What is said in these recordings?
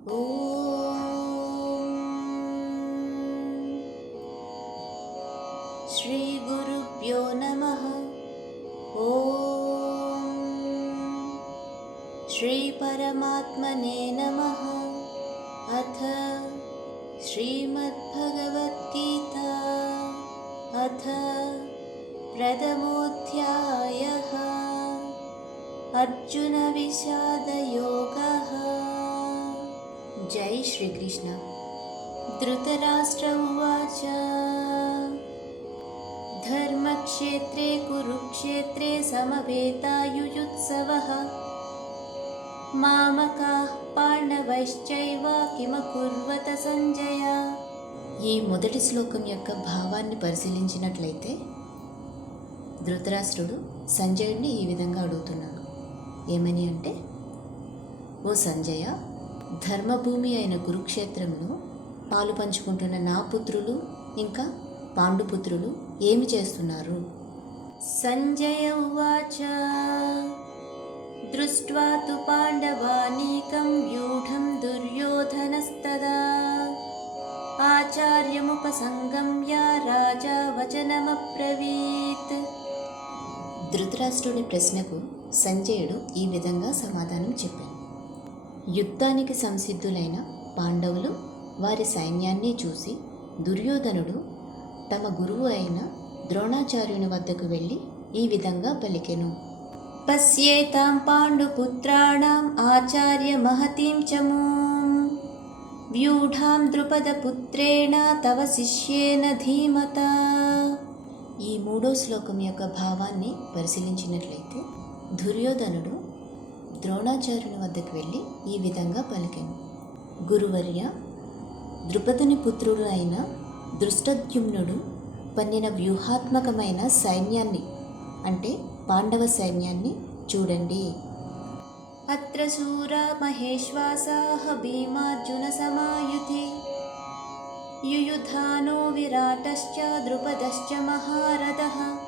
श्रीगुरुभ्यो नमः। ॐ श्रीपरमात्मने नमः। अथ श्रीमद्भगवद्गीता। अथ प्रथमोऽध्यायः। अर्जुनविषादयोगः जय श्रीकृष्ण धृतराष्ट्र उवाच धर्मक्षेत्रे कुरुक्षेत्रे समवेतायुयुत्सवः మామకాः పాండవైశ్చైవ కిమకుర్వత సంజయ ఈ మొదటి శ్లోకం యొక్క భావాన్ని పరిశీలించినట్లయితే ధృతరాష్ట్రుడు సంజయుడిని ఈ విధంగా అడుగుతున్నాడు ఏమని అంటే ఓ సంజయ ధర్మభూమి అయిన కురుక్షేత్రంలో పాలు పంచుకుంటున్న నా పుత్రులు ఇంకా పాండుపుత్రులు ఏమి చేస్తున్నారు? సంజయ ఉవాచ. దృష్ట్వా తు పాండవానీకం వ్యూఢం దుర్యోధనస్తదా. ఆచార్యముపసంగమ్య రాజా వచనమబ్రవీత్. ధృతరాష్ట్రుడి ప్రశ్నకు సంజయుడు ఈ విధంగా సమాధానం చెప్పాడు. యుద్ధానికి సంసిద్ధులైన పాండవులు వారి సైన్యాన్ని చూసి దుర్యోధనుడు తమ గురువు అయిన ద్రోణాచార్యుని వద్దకు వెళ్ళి ఈ విధంగా పలికెను. పశ్యేతాం పాండుపుత్రాణం ఆచార్య మహతీం చమూం వ్యూఢాం ద్రుపదపుత్రేణ తవ శిష్యేన ధీమత. ఈ మూడో శ్లోకం యొక్క భావాన్ని పరిశీలించినట్లయితే దుర్యోధనుడు ద్రోణాచార్యుని వద్దకు వెళ్ళి ఈ విధంగా పలికాను. గురువర్య ద్రుపదుని పుత్రుడు అయిన దృష్టద్యుమ్నుడు పన్నిన వ్యూహాత్మకమైన సైన్యాన్ని అంటే పాండవ సైన్యాన్ని చూడండి. అత్ర శూరా మహేశ్వాసాహ భీమార్జున సమాయుధి. యుయుధానో విరాటశ్చ ద్రుపదశ్చ మహారథ.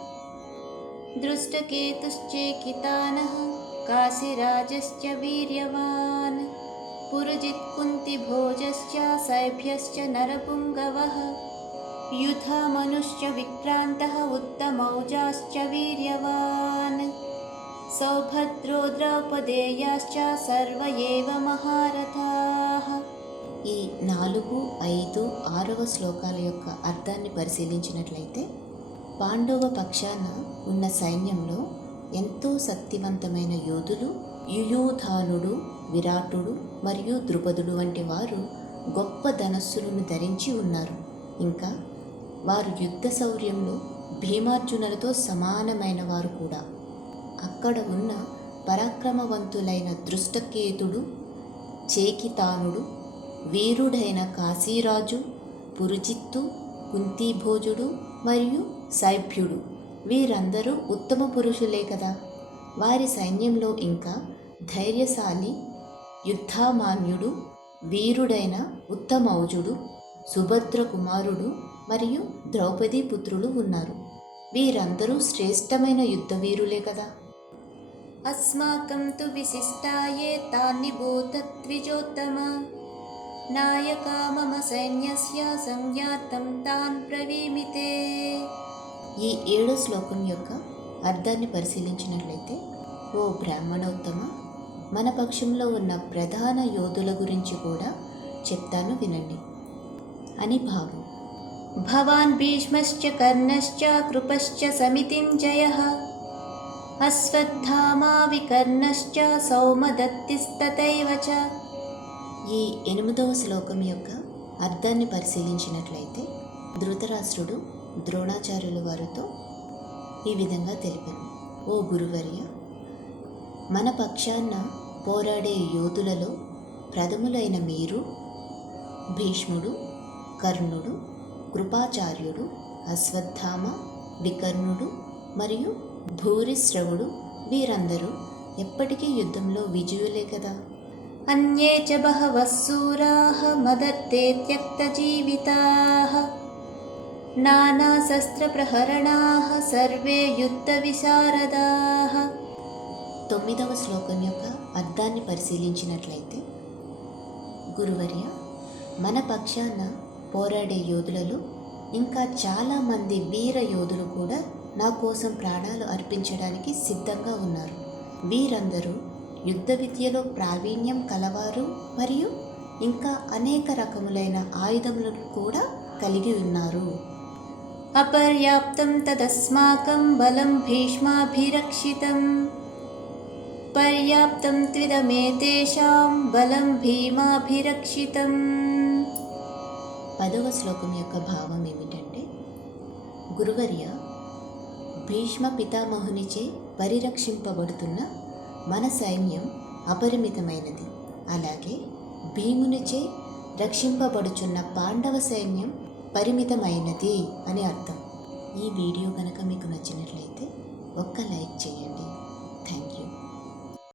దృష్టకేతుశ్చేకితానః. काशिराजश्च वीर्यवान् पुरजित्कुन्तिभोजश्च सैभ्यश्च नरपुङ्गवः युधामनुश्च विक्रान्तः उत्तमौजाश्च वीर्यवान् सौभद्रो द्रौपदेयाश्च सर्व एव महारथाः ఈ నాలుగు ఐదు ఆరవ శ్లోకాల యొక్క అర్థాన్ని పరిశీలించినట్లయితే పాండవ పక్షాన ఉన్న సైన్యంలో ఎంతో శక్తివంతమైన యోధులు యుయోధానుడు విరాటుడు మరియు ద్రుపదుడు వంటి వారు గొప్ప ధనస్సులను ధరించి ఉన్నారు. ఇంకా వారు యుద్ధ శౌర్యంలో భీమార్జునులతో సమానమైన వారు కూడా. అక్కడ ఉన్న పరాక్రమవంతులైన దృష్టకేతుడు చేకితానుడు వీరుడైన కాశీరాజు పురుజిత్తు కుంతీభోజుడు మరియు సైభ్యుడు. వీరందరూ ఉత్తమ పురుషులే కదా. వారి సైన్యంలో ఇంకా ధైర్యశాలి యుద్ధామాన్యుడు వీరుడైన ఉత్తమౌజుడు సుభద్ర కుమారుడు మరియు ద్రౌపదీ పుత్రులు ఉన్నారు. వీరందరూ శ్రేష్టమైన యుద్ధ వీరులే కదా. అస్మాకం తు విశిష్టాయే తాన్ని బోధ ద్విజోత్తమ నాయకా మమ సైన్యస్య సంజ్ఞాతం తాన్ ప్రవీమితే. ఈ ఏడో శ్లోకం యొక్క అర్థాన్ని పరిశీలించినట్లయితే ఓ బ్రాహ్మణోత్తమ మన పక్షంలో ఉన్న ప్రధాన యోధుల గురించి కూడా చెప్తాను వినండి. అని భావం. భవాన్ భీష్మశ్చ కర్ణశ్చ కృపశ్చ సమితిం జయ అశ్వత్థామా వికర్ణశ్చ సౌమదత్తిస్తతైవ చ. ఈ ఎనిమిదవ శ్లోకం యొక్క అర్థాన్ని పరిశీలించినట్లయితే ధృతరాష్ట్రుడు ద్రోణాచార్యుల వారితో ఈ విధంగా తెలిపారు. ఓ గురువర్య మన పక్షాన పోరాడే యోధులలో ప్రథములైన మీరు భీష్ముడు కర్ణుడు కృపాచార్యుడు అశ్వత్థామ వికర్ణుడు మరియు భూరిశ్రవుడు వీరందరూ ఎప్పటికీ యుద్ధంలో విజయులే కదా? అన్యే చ బహవः శూరాः మదత్తే త్యక్తజీవితాः నానాశస్త్రప్రహరణాः సర్వే యుద్ధవిశారదాः. తొమ్మిదవ శ్లోకం యొక్క అర్థాన్ని పరిశీలించినట్లయితే గురువర్య మన పక్షాన పోరాడే యోధులలో ఇంకా చాలామంది వీర యోధులు కూడా నా కోసం ప్రాణాలు అర్పించడానికి సిద్ధంగా ఉన్నారు. వీరందరూ యుద్ధ విద్యలో ప్రావీణ్యం కలవారు మరియు ఇంకా అనేక రకములైన ఆయుధములను కూడా కలిగి ఉన్నారు. అపర్యాప్తం తదస్మాకం బలం భీష్మాభిరక్షితం. పర్యాప్తం త్విదమేతేషాం బలం భీమాభిరక్షితం. పదవ శ్లోకం యొక్క భావం ఏమిటంటే గురువర్య భీష్మ పితామహునిచే పరిరక్షింపబడుతున్న మన సైన్యం అపరిమితమైనది. అలాగే భీమునిచే రక్షింపబడుచున్న పాండవ సైన్యం పరిమితమైనది అని అర్థం. ఈ వీడియో కనుక మీకు నచ్చినట్లయితే ఒక్క లైక్ చేయండి. Thank you.